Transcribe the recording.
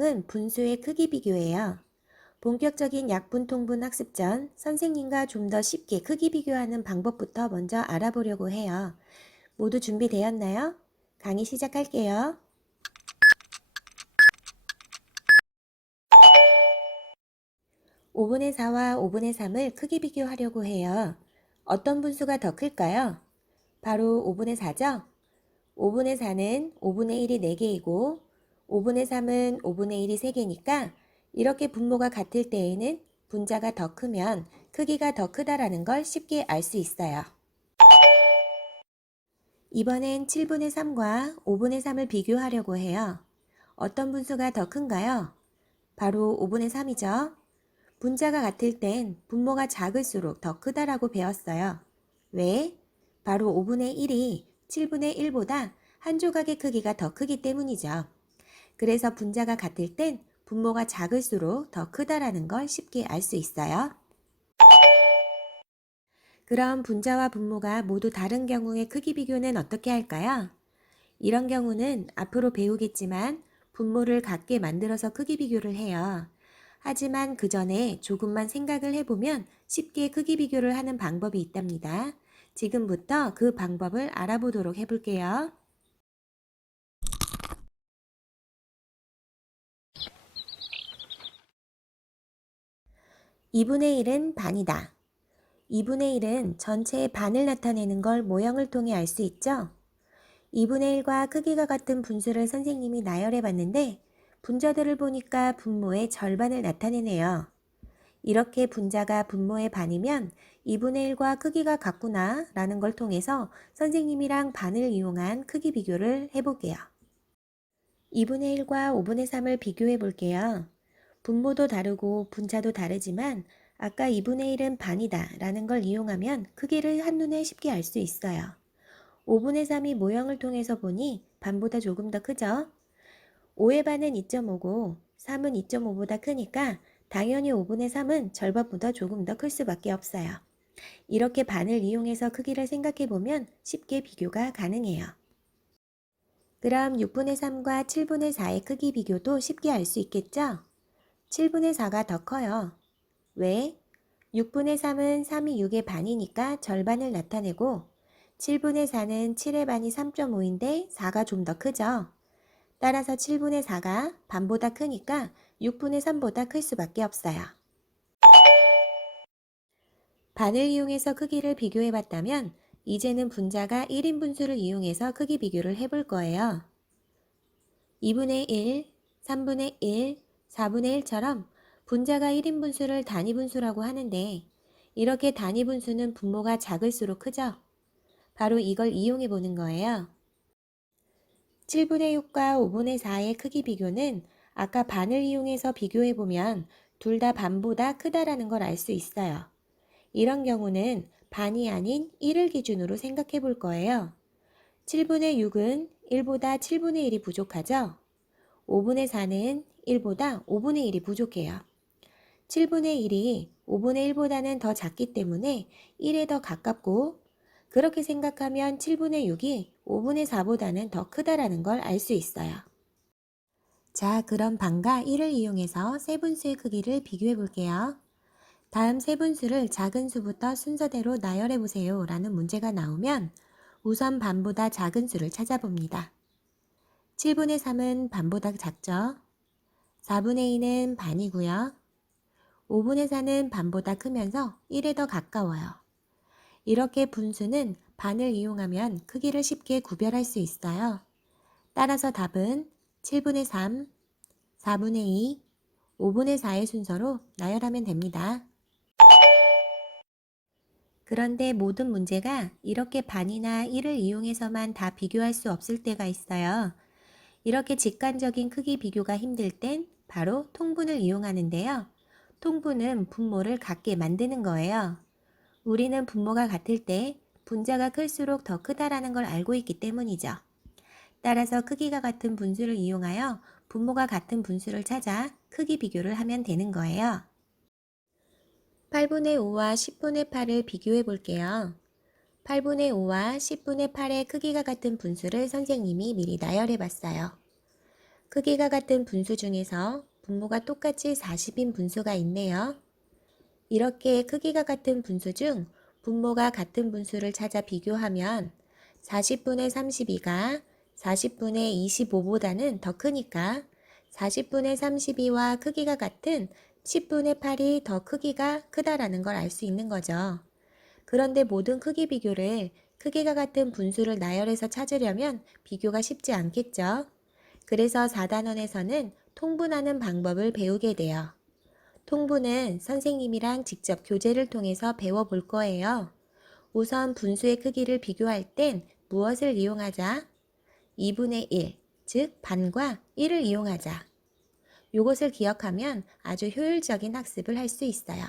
내용은 분수의 크기 비교예요. 본격적인 약분 통분 학습 전 선생님과 좀 더 쉽게 크기 비교하는 방법부터 먼저 알아보려고 해요. 모두 준비되었나요? 강의 시작할게요. 5분의 4와 5분의 3을 크기 비교하려고 해요. 어떤 분수가 더 클까요? 바로 5분의 4죠? 5분의 4는 5분의 1이 4개이고 5분의 3은 5분의 1이 3개니까 이렇게 분모가 같을 때에는 분자가 더 크면 크기가 더 크다라는 걸 쉽게 알 수 있어요. 이번엔 7분의 3과 5분의 3을 비교하려고 해요. 어떤 분수가 더 큰가요? 바로 5분의 3이죠. 분자가 같을 땐 분모가 작을수록 더 크다라고 배웠어요. 왜? 바로 5분의 1이 7분의 1보다 한 조각의 크기가 더 크기 때문이죠. 그래서 분자가 같을 땐 분모가 작을수록 더 크다라는 걸 쉽게 알 수 있어요. 그럼 분자와 분모가 모두 다른 경우의 크기 비교는 어떻게 할까요? 이런 경우는 앞으로 배우겠지만 분모를 같게 만들어서 크기 비교를 해요. 하지만 그 전에 조금만 생각을 해보면 쉽게 크기 비교를 하는 방법이 있답니다. 지금부터 그 방법을 알아보도록 해볼게요. 2분의 1은 반이다. 2분의 1은 전체의 반을 나타내는 걸 모형을 통해 알 수 있죠? 2분의 1과 크기가 같은 분수를 선생님이 나열해 봤는데 분자들을 보니까 분모의 절반을 나타내네요. 이렇게 분자가 분모의 반이면 2분의 1과 크기가 같구나 라는 걸 통해서 선생님이랑 반을 이용한 크기 비교를 해볼게요. 2분의 1과 5분의 3을 비교해 볼게요. 분모도 다르고 분자도 다르지만 아까 2분의 1은 반이다 라는 걸 이용하면 크기를 한눈에 쉽게 알 수 있어요. 5분의 3이 모형을 통해서 보니 반보다 조금 더 크죠? 5의 반은 2.5고 3은 2.5보다 크니까 당연히 5분의 3은 절반보다 조금 더 클 수밖에 없어요. 이렇게 반을 이용해서 크기를 생각해보면 쉽게 비교가 가능해요. 그럼 6분의 3과 7분의 4의 크기 비교도 쉽게 알 수 있겠죠? 7분의 4가 더 커요. 왜? 6분의 3은 3이 6의 반이니까 절반을 나타내고 7분의 4는 7의 반이 3.5인데 4가 좀 더 크죠? 따라서 7분의 4가 반보다 크니까 6분의 3보다 클 수밖에 없어요. 반을 이용해서 크기를 비교해 봤다면 이제는 분자가 1인분수를 이용해서 크기 비교를 해볼 거예요. 2분의 1, 3분의 1, 4분의 1처럼 분자가 1인분수를 단위분수라고 하는데 이렇게 단위분수는 분모가 작을수록 크죠? 바로 이걸 이용해 보는 거예요. 7분의 6과 5분의 4의 크기 비교는 아까 반을 이용해서 비교해 보면 둘 다 반보다 크다라는 걸 알 수 있어요. 이런 경우는 반이 아닌 1을 기준으로 생각해 볼 거예요. 7분의 6은 1보다 7분의 1이 부족하죠? 5분의 4는 1보다 5분의 1이 부족해요. 7분의 1이 5분의 1보다는 더 작기 때문에 1에 더 가깝고 그렇게 생각하면 7분의 6이 5분의 4보다는 더 크다라는 걸 알 수 있어요. 자, 그럼 반과 1을 이용해서 세분수의 크기를 비교해 볼게요. 다음 세분수를 작은 수부터 순서대로 나열해 보세요 라는 문제가 나오면 우선 반보다 작은 수를 찾아봅니다. 7분의 3은 반보다 작죠? 4분의 2는 반이고요. 5분의 4는 반보다 크면서 1에 더 가까워요. 이렇게 분수는 반을 이용하면 크기를 쉽게 구별할 수 있어요. 따라서 답은 7분의 3, 4분의 2, 5분의 4의 순서로 나열하면 됩니다. 그런데 모든 문제가 이렇게 반이나 1을 이용해서만 다 비교할 수 없을 때가 있어요. 이렇게 직관적인 크기 비교가 힘들 땐 바로 통분을 이용하는데요. 통분은 분모를 같게 만드는 거예요. 우리는 분모가 같을 때 분자가 클수록 더 크다라는 걸 알고 있기 때문이죠. 따라서 크기가 같은 분수를 이용하여 분모가 같은 분수를 찾아 크기 비교를 하면 되는 거예요. 8분의 5와 10분의 8을 비교해 볼게요. 8분의 5와 10분의 8의 크기가 같은 분수를 선생님이 미리 나열해 봤어요. 크기가 같은 분수 중에서 분모가 똑같이 40인 분수가 있네요. 이렇게 크기가 같은 분수 중 분모가 같은 분수를 찾아 비교하면 40분의 32가 40분의 25보다는 더 크니까 40분의 32와 크기가 같은 10분의 8이 더 크기가 크다라는 걸 알 수 있는 거죠. 그런데 모든 크기 비교를 크기가 같은 분수를 나열해서 찾으려면 비교가 쉽지 않겠죠. 그래서 4단원에서는 통분하는 방법을 배우게 돼요. 통분은 선생님이랑 직접 교재를 통해서 배워볼 거예요. 우선 분수의 크기를 비교할 땐 무엇을 이용하자? 2분의 1, 즉 반과 1을 이용하자. 이것을 기억하면 아주 효율적인 학습을 할 수 있어요.